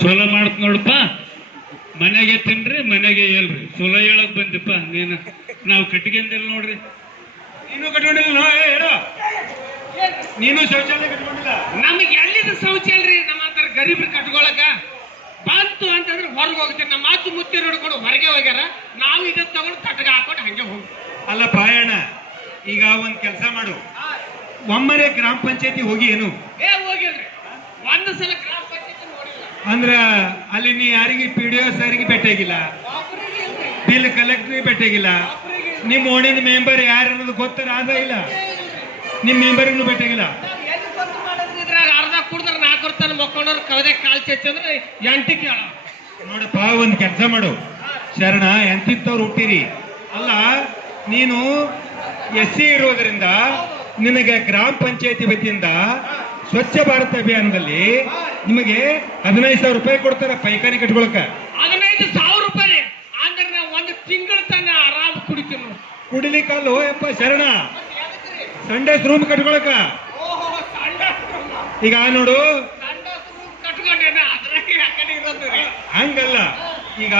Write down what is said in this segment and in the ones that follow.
ಸೋಲ ಮಾಡ್ತ ನೋಡಪ್ಪ, ಮನೆಗೆ ತಿನ್ರಿ ಮನೆಗೆ ಹೇಳ್ರಿ. ಸೋಲ ಹೇಳಕ್ ಬಂದಿಪ್ಪ ನೀನು. ನಾವು ಕಟ್ಟಿಗೆಂದಿಲ್ಲ ನೋಡ್ರಿ. ನೀನು ಕಟ್ಕೊಂಡಿಲ್ಲ ಹೇಳೋ, ನೀನು ಶೌಚಾಲಯ ಕಟ್ಕೊಂಡಿಲ್ಲ. ನಮಗೆ ಎಲ್ಲಿದ ಶೌಚಾಲಯ ನಮ್ಮ ಅಂತಾರ ಗರೀಬ್ರು ಕಟ್ಕೊಳಕ ಬಂತು ಅಂತಂದ್ರೆ ಹೊರಗೆ ಹೋಗ್ತಾರೆ. ನಮ್ಮ ಮಾತು ಮುತ್ತಿ ನೋಡ್ಕೊಂಡು ಹೊರಗೆ ಹೋಗ್ಯಾರ. ನಾವು ಇದನ್ನ ತಗೊಂಡು ತಟ್ಟಗ ಹಾಕೊಂಡು ಹಂಗೆ ಹೋಗಿ. ಅಲ್ಲ ಪಾಯಣ್ಣ, ಈಗ ಒಂದ್ ಕೆಲಸ ಮಾಡು, ಒಮ್ಮರೆ ಗ್ರಾಮ ಪಂಚಾಯತಿ ಹೋಗಿ ಏನು ಹೋಗಿಲ್ರಿ, ಒಂದು ಸಲ ಗ್ರಾಮ ಪಂಚಾಯತಿ ನೋಡಿಲ್ಲ. ಅಂದ್ರ ಅಲ್ಲಿ ನೀ ಯಾರಿಗೆ PDO ಸರಿಗೆ ಭೇಟಿಯಾಗಿಲ್ಲ, ಬಿಲ್ ಕಲೆಕ್ಟರ್ ಭೇಟಿಯಾಗಿಲ್ಲ, ನಿಮ್ ಓಣಿನ ಮೆಂಬರ್ ಯಾರು ಅನ್ನೋದು ಗೊತ್ತಾರ ಅದ ಇಲ್ಲ, ನಿಮ್ ಮೆಂಬರ್ಗೂ ಭೇಟಿಯಾಗಿಲ್ಲ. ಇದ್ರಾಗ ಅರ್ಧ ಕುಡಿದ್ರೆ 4 ತನ ಮಕ್ಕೊಂಡ್ರ ಕವದೆ ಕಾಲ್ ಚಚ್ಚ ಅಂದ್ರೆ 8 ಕೇಳ. ನೋಡಪ್ಪ, ಒಂದ್ ಕೆಲಸ ಮಾಡು ಶರಣ, ಎಂತಿತ್ತವ್ರು ಹುಟ್ಟಿರಿ ಅಲ್ಲ. ನೀನು SC ಇರೋದ್ರಿಂದ ನಿನಗೆ ಗ್ರಾಮ ಪಂಚಾಯತಿ ವತಿಯಿಂದ ಸ್ವಚ್ಛ ಭಾರತ ಅಭಿಯಾನದಲ್ಲಿ ನಿಮಗೆ 15,000 ರೂಪಾಯಿ ಕೊಡ್ತಾರ ಪೈಖಾನೆ ಕಟ್ಕೊಳಕ. 15,000 ರೂಪಾಯಿ ಅಂದ್ರೆ ನಾವು ಒಂದು ತಿಂಗಳ ತನ ಆರಾಮ್ ಕುಡಿತೀವಿ ನೋಡಿ. ಕುಡಿಲಿಕ್ಕಲ್ಲ ಯಪ್ಪ ಶರಣ, ಸಂಡೇಸ್ ರೂಮ್ ಕಟ್ಕೊಳಕ. ಈಗ ನೋಡು, ಕಟ್ಕೊಂಡೇನ ಅದ್ರಾಗೆ ಯಾಕಡೆ ಇರೋದು ರೀ. ಹಂಗಲ್ಲ, ಈಗ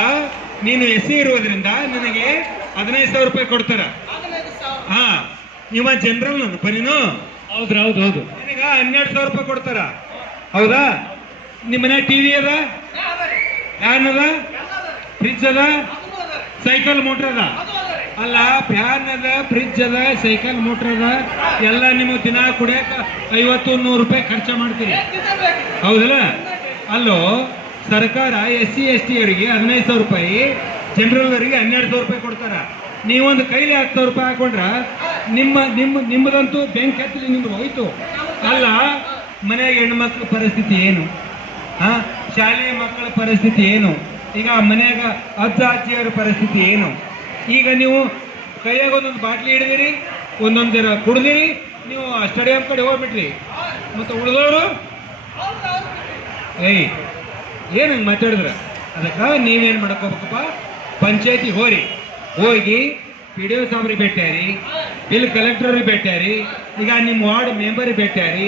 ನೀನು SC ಇರೋದ್ರಿಂದ ನಿನಗೆ 15,000 ರೂಪಾಯಿ ಕೊಡ್ತಾರ. ಹಾ, ನೀವ ಜನರಲ್ ನೀನು ಹೌದ್ರಿ, ಹೌದು. ನಿನಗ 12,000 ರೂಪಾಯಿ ಕೊಡ್ತಾರ. ಹೌದಾ? ನಿಮ್ಮ ಮನೆ ಟಿವಿ ಅದ, ಫ್ಯಾನ್ ಅದ, ಫ್ರಿಜ್ ಅದ, ಸೈಕಲ್ ಮೋಟರ್ ಅದ. ಅಲ್ಲ, ಫ್ಯಾನ್ ಅದ, ಫ್ರಿಜ್ ಅದ, ಸೈಕಲ್ ಮೋಟರ್ ಅದ, ಎಲ್ಲ ನಿಮಗೆ ದಿನ ಕುಡಿಯಕ 50-100 ರೂಪಾಯಿ ಖರ್ಚು ಮಾಡ್ತೀರಿ. ಹೌದಲ್ಲ? ಅಲ್ಲೋ, ಸರ್ಕಾರ SC ST ಅವರಿಗೆ 15,000 ರೂಪಾಯಿ, ಜನರಲ್ ಅವರಿಗೆ 12,000 ರೂಪಾಯಿ ಕೊಡ್ತಾರ. ನೀವೊಂದು ಕೈಲಿ 10,000 ರೂಪಾಯಿ ಹಾಕೊಂಡ್ರ ನಿಮ್ಮದಂತೂ ಬ್ಯಾಂಕ್ ಖಾತೆಲಿ ನಿಮ್ದು ಹೋಯ್ತು. ಅಲ್ಲ, ಮನೆಯಾಗ ಹೆಣ್ಮಕ್ಳ ಪರಿಸ್ಥಿತಿ ಏನು? ಶಾಲೆಯ ಮಕ್ಕಳ ಪರಿಸ್ಥಿತಿ ಏನು? ಈಗ ಮನೆಯಾಗ ಅಜ್ಜ ಅಜ್ಜಿಯವರ ಪರಿಸ್ಥಿತಿ ಏನು? ಈಗ ನೀವು ಕೈಯಾಗ ಒಂದೊಂದು ಬಾಟ್ಲಿ ಹಿಡಿದಿರಿ, ಒಂದೊಂದು ಕುಡ್ದಿರಿ, ನೀವು ಸ್ಟೇಡಿಯಂ ಕಡೆ ಹೋಗ್ಬಿಟ್ರಿ. ಮತ್ತೆ ಉಳಿದವರು ಏನಂಗೆ ಮಾತಾಡಿದ್ರ? ಅದಕ್ಕೆ ನೀವೇನು ಮಾಡ್ಕೋಬೇಕಪ್ಪ, ಪಂಚಾಯತಿ ಹೋಗಿ PDO ಸಾಬ್ರಿಗೆ ಭೇಟಿಯಾರಿ, ಬಿಲ್ ಕಲೆಕ್ಟರ್ಗೆ ಭೇಟಿಯಾರಿ, ಈಗ ನಿಮ್ಮ ವಾರ್ಡ್ ಮೆಂಬರ್ಗೆ ಭೇಟಿಯಾರಿ.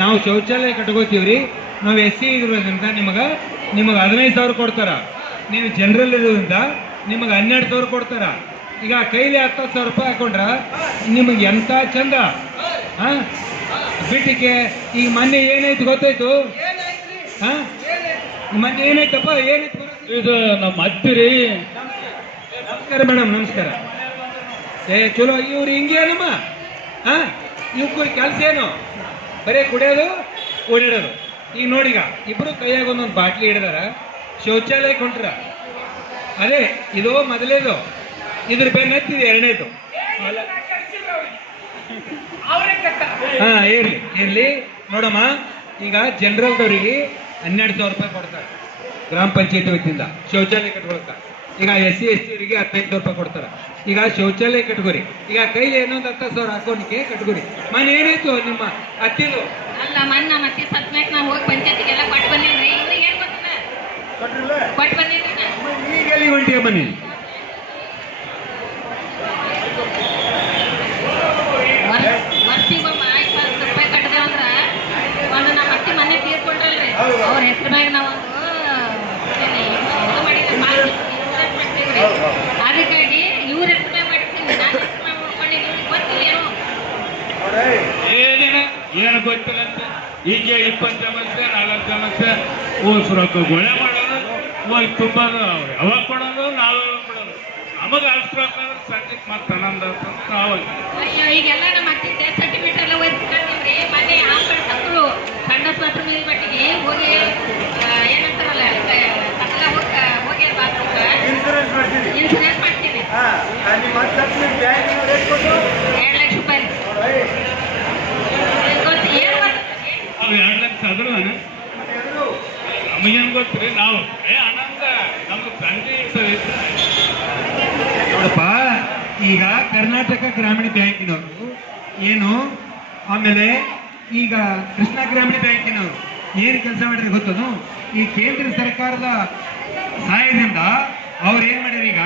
ನಾವು ಶೌಚಾಲಯ ಕಟ್ಕೋತೀವ್ರಿ, ನಾವು SC ಇರೋದ್ರಿಂದ ನಿಮಗೆ 15,000 ಕೊಡ್ತಾರ. ನೀವು ಜನರಲ್ ಇರೋದ್ರಿಂದ ನಿಮಗೆ 12,000 ಕೊಡ್ತಾರ. ಈಗ ಕೈಲಿ 10,000 ರೂಪಾಯಿ ಹಾಕೊಂಡ್ರ ನಿಮಗೆ ಎಂತ ಚಂದ. ಬಿಟ್ಟಿಗೆ ಈಗ ಮೊನ್ನೆ ಏನಾಯ್ತು ಗೊತ್ತಾಯ್ತು? ಮೊನ್ನೆ ಏನಾಯ್ತಪ್ಪ? ಏನಾಯ್ತು? ಇದು ನಮ್ಮ ಅತ್ತಿರಿ. ನಮಸ್ಕಾರ ಮೇಡಮ್, ನಮಸ್ಕಾರ. ಚಲೋ, ಇವ್ರು ಹಿಂಗೇನಮ್ಮ? ಇವ್ರ ಕೆಲಸ ಏನು? ಬರೀ ಕುಡಿಯೋದು ಓಡಾಡೋದು. ಈಗ ನೋಡಿಗ ಇಬ್ರು ಕೈಯಾಗ ಒಂದೊಂದು ಬಾಟ್ಲಿ ಹಿಡಿದಾರ, ಶೌಚಾಲಯ ಕೊಂಡ್ರ. ಅದೇ ಇದು ಮೊದಲೇದು, ಇದ್ರ ಬೆನ್ನ ಹತ್ತಿದೆ ಎರಡನೇದು. ಇರ್ಲಿ ನೋಡಮ್ಮ, ಈಗ ಜನರಲ್ದವ್ರಿಗೆ 12,000 ರೂಪಾಯಿ ಕೊಡ್ತಾರೆ ಗ್ರಾಮ ಪಂಚಾಯತಿ ವತಿಯಿಂದ ಶೌಚಾಲಯ ಕಟ್ಕೊಳಕ. ಈಗ SC ST ಅವರಿಗೆ 15,000 ರೂಪಾಯಿ ಕೊಡ್ತಾರ. ಈಗ ಶೌಚಾಲಯ ಕಟ್ಕೋರಿ. ಈಗ ಕೈಲಿ ಏನೊಂದು 10,000 ಹಾಕೋನಿಕೆ ಕಟ್ಕೋರಿ. ಮನೆ ಏನಾಯ್ತು ನಿಮ್ಮ ಅತ್ತಿದು? ಅಲ್ಲ, ಮನ್ನ ಮತ್ತೆ ಸತ್ಮ್ಯಾಕ ನಾವು ಹೋಗಿ ಪಂಚಾಯತಿಗೆಲ್ಲ ಕೊಟ್ಟು ಬಂದಿಲ್ರಿ. ಇವ್ರಿಗೆ ಏನ್ ಗೊತ್ತಿಲ್ಲ, ಕೊಟ್ಟು ಬಂದಿಲ್ರಿ. ಈಗ ಎಲ್ಲಿ ಹೊಂಟಿಯ ಮನೆ? ವರ್ಷಿಗೆ 5,000 ರೂಪಾಯಿ ಕಟ್ಟಿದೇವ ಅಂದ್ರ ಒಂದು ನಮ್ಮ ಅತ್ತಿ ಮನೆ ತೀರ್ಕೊಂಡ್ರಲ್ರಿ, ಅವ್ರ ಹೆಸರು ಮ್ಯಾಗ ನಾವೊಂದು ಮಾಡಿದ್ರಿ. ಅದಕ್ಕಾಗಿ ಇವ್ರ ಹೆಸರು ಮ್ಯಾಗ ಮಾಡಿರ್ತೀನಿ, ನಾನು ಹೆಸರು ಮ್ಯಾಗ ಮಾಡ್ಕೊಂಡಿದ್ದೀನಿ. ಇವ್ರಿಗೆ ಗೊತ್ತಿಲ್ಲ ಏನು ಗೊತ್ತಿಲ್ಲ ಅಂತ. ಈಗ 20 ಸಮಸ್ಯೆ 40 ಸಮಸ್ಯೆ ರೊಕ್ಕ ಗೊಳೆ ಮಾಡೋದು, ಹೋಗಿ ತುಂಬೋದು, ಯಾವಾಗ ಕೊಡೋದು, ನಾವು ಕೊಡೋದು. ನಮಗೆ ಅಷ್ಟು ರೊಕ್ಕ ಸಂಜೆಗೆ ಮತ್ತೆ ಆನಂದ ಅಂತ ನಾವು. ಅಯ್ಯೋ, ಈಗೆಲ್ಲ ನಮ್ಮ ಅತ್ತಿ ಡೆತ್ ಸರ್ಟಿಫಿಕೇಟ್ ಎಲ್ಲ ಒಯ್ಸ್ಕೊಂಡ್ರಿ. ಮನೆ ಆಸ್ಪತ್ರೆ ಸತ್ರು, ಸಣ್ಣ ಸ್ವಾತ್ರ ಮೀಲ್ ಮಟ್ಟಿಗೆ ಹೋಗಿ ಏನಂತಾರಲ್ಲ ಸಕಲ ಹೋಗಿ ಇನ್ಸೂರೆನ್ಸ್ ಮಾಡ್ತೀವಿ. ಇನ್ಸೂರೆನ್ಸ್ ಮಾಡ್ತೀವಿ. 2 ಲಕ್ಷ ರೂಪಾಯಿ. ಅವು 2 ಲಕ್ಷ ಆದ್ರೂ ನಮಗೇನು ಗೊತ್ತ್ರಿ? ನಾವು ಆನಂದ ನಮ್ಗೆ ತಂದೆ ನೋಡಪ್ಪ, ಈಗ ಕರ್ನಾಟಕ ಗ್ರಾಮೀಣ ಬ್ಯಾಂಕಿನವರು ಏನು, ಆಮೇಲೆ ಈಗ ಕೃಷ್ಣ ಗ್ರಾಮೀಣ ಬ್ಯಾಂಕಿನವರು ಏನು ಕೆಲಸ ಮಾಡಿದ್ರೆ ಗೊತ್ತದು? ಈ ಕೇಂದ್ರ ಸರ್ಕಾರದ ಸಹಾಯದಿಂದ ಅವ್ರು ಏನ್ ಮಾಡ್ಯಾರ, ಈಗ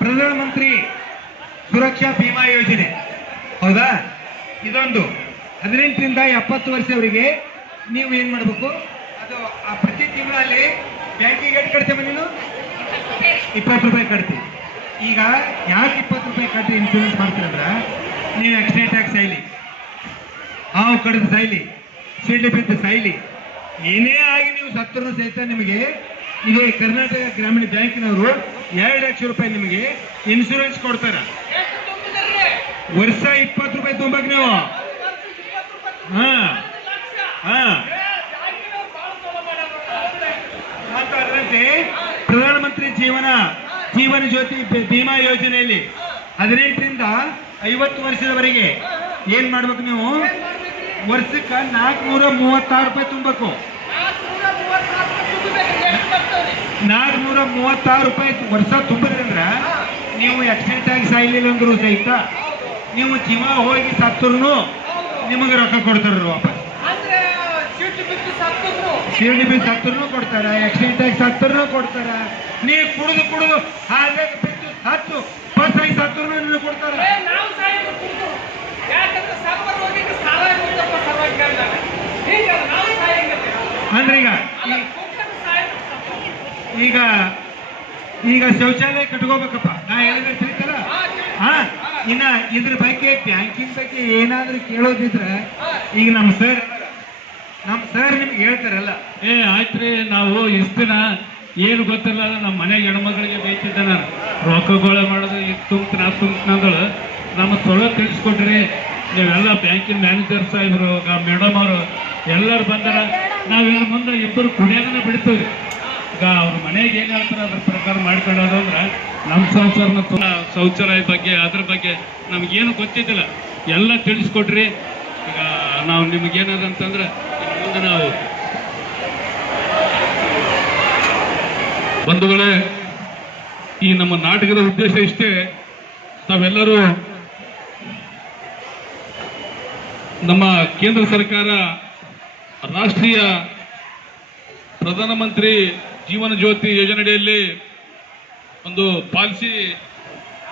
ಪ್ರಧಾನಮಂತ್ರಿ ಸುರಕ್ಷಾ ಬಿಮಾ ಯೋಜನೆ, ಹೌದಾ? ಇದೊಂದು 18ರಿಂದ 70 ವರ್ಷದವರಿಗೆ ನೀವು ಏನ್ ಮಾಡ್ಬೇಕು, ಅದು ಆ ಪ್ರತಿ ತಿಂಗಳಲ್ಲಿ ಬ್ಯಾಂಕಿಗೆ ಎಷ್ಟು ಕಟ್ತೇವೆ ನೀನು? 20 ರೂಪಾಯಿ ಕಟ್ತೀವಿ. ಈಗ ಯಾಕೆ 20 ರೂಪಾಯಿ ಕಟ್ಟಿ ಇನ್ಶೂರೆನ್ಸ್ ಮಾಡ್ತೀರಂದ್ರೆ, ನೀವು ಆಕ್ಸಿಡೆಂಟ್ ಆಗಿ ಸಾಯ್ಲಿ, ಹಾವು ಕಡಿದು ಸಾಯ್ಲಿ, ಸಿಡ್ಲು ಬಿದ್ದು ಸಾಯ್ಲಿ, ಏನೇ ಆಗಿ ನೀವು ಸತ್ತರೂ ಸಹಿತ ನಿಮಗೆ ಇದೇ ಕರ್ನಾಟಕ ಗ್ರಾಮೀಣ ಬ್ಯಾಂಕಿನವರು 2 ಲಕ್ಷ ರೂಪಾಯಿ ನಿಮಗೆ ಇನ್ಶೂರೆನ್ಸ್ ಕೊಡ್ತಾರ. ವರ್ಷ 20 ರೂಪಾಯಿ ತುಂಬಕ್ ನೀವು. ಮತ್ತು ಅದರಂತೆ ಪ್ರಧಾನಮಂತ್ರಿ ಜೀವನ ಜ್ಯೋತಿ ಬಿಮಾ ಯೋಜನೆಯಲ್ಲಿ 18ರಿಂದ 50 ವರ್ಷದವರೆಗೆ ಏನ್ ಮಾಡ್ಬೇಕು ನೀವು? ವರ್ಷಕ್ಕೆ 436 ರೂಪಾಯಿ ತುಂಬಬೇಕು. 436 ರೂಪಾಯಿ ವರ್ಷ ತುಂಬಿದ್ರಂದ್ರ ನೀವು ಆಕ್ಸಿಡೆಂಟ್ ಆಗಿ ಸಾಯ್ಲಿಲ್ಲ ಅಂದ್ರು ಸಹಿತ, ನೀವು ಜೀವ ಹೋಗಿ ಸತ್ತರು ನಿಮಗೆ ರೊಕ್ಕ ಕೊಡ್ತಾರ ವಾಪಸ್. ಶಿರಡಿ ಬಿದ್ದು ಸತ್ತರು ಕೊಡ್ತಾರ, ಆಕ್ಸಿಡೆಂಟ್ ಆಗಿ ಸತ್ತರು ಕೊಡ್ತಾರ, ನೀವು ಕುಡಿದು ಹಾಗೆ ಬಿದ್ದು ಸತ್ತು ಬಸ್ ಆಗಿ ಸತ್ತರು ನಿಮಗೆ ಕೊಡ್ತಾರ. ಅಂದ್ರೆ ಈಗ ಶೌಚಾಲಯ ಕಟ್ಕೋಬೇಕಪ್ಪ, ನಾ ಹೇಳಿದ್ರೆ ತಿಳಿತಾರ. ಇನ್ನ ಇದ್ರ ಬಗ್ಗೆ ಬ್ಯಾಂಕಿಂಗ್ ಬಗ್ಗೆ ಏನಾದ್ರೂ ಕೇಳೋದಿದ್ರೆ ಈಗ ನಮ್ಮ ಸರ್ ನಿಮ್ಗೆ ಹೇಳ್ತಾರಲ್ಲ. ಆಯ್ತ್ರಿ, ನಾವು ಇಷ್ಟ ದಿನ ಏನು ಗೊತ್ತಿಲ್ಲ, ನಮ್ಮ ಮನೆಗೆ ಹೆಣ್ಮಕ್ಳಿಗೆ ಬೈತಿದ್ದೆ ನಾನು, ರೊಕ್ಕಗೊಳೆ ಮಾಡೋದು ಇದು ತುಂಬ್ತನಂದಳು ನಮ್ಮ ತೊಳೆ ತಿಳಿಸ್ಕೊಟ್ರಿ. ನೀವೆಲ್ಲ ಬ್ಯಾಂಕಿನ ಮ್ಯಾನೇಜರ್ ಸಾಹೇಬರು, ಮೇಡಮ್ ಅವರು ಎಲ್ಲರೂ ಬಂದಾರ. ನಾವಿನ್ನು ಮುಂದೆ ಇಬ್ಬರು ಕುಡಿಯೋದನ್ನ ಬಿಡ್ತೀವಿ. ಈಗ ಅವ್ರ ಮನೆಗೆ ಏನು ಹೇಳ್ತಾರೆ ಅದ್ರ ಪ್ರಕಾರ ಮಾಡ್ಕೊಳ್ಳೋದು ಅಂದ್ರೆ ನಮ್ಮ ಸಂಸಾರನ ಶೌಚಾಲಯ ಬಗ್ಗೆ ಅದ್ರ ಬಗ್ಗೆ ನಮಗೇನು ಗೊತ್ತಿದ್ದಿಲ್ಲ, ಎಲ್ಲ ತಿಳಿಸ್ಕೊಟ್ರಿ. ಈಗ ನಾವು ನಿಮಗೇನದಂತಂದ್ರೆ ಮುಂದೆ ನಾವು ಬಂಧುಗಳೇ, ಈ ನಮ್ಮ ನಾಟಕದ ಉದ್ದೇಶ ಇಷ್ಟೇ. ತಾವೆಲ್ಲರೂ ನಮ್ಮ ಕೇಂದ್ರ ಸರ್ಕಾರ ರಾಷ್ಟ್ರೀಯ ಪ್ರಧಾನಮಂತ್ರಿ ಜೀವನ ಜ್ಯೋತಿ ಯೋಜನೆಯಡಿಯಲ್ಲಿ ಒಂದು ಪಾಲಿಸಿ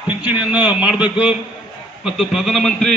ಪಿಂಚಣಿಯನ್ನು ಮಾಡಬೇಕು ಮತ್ತು ಪ್ರಧಾನಮಂತ್ರಿ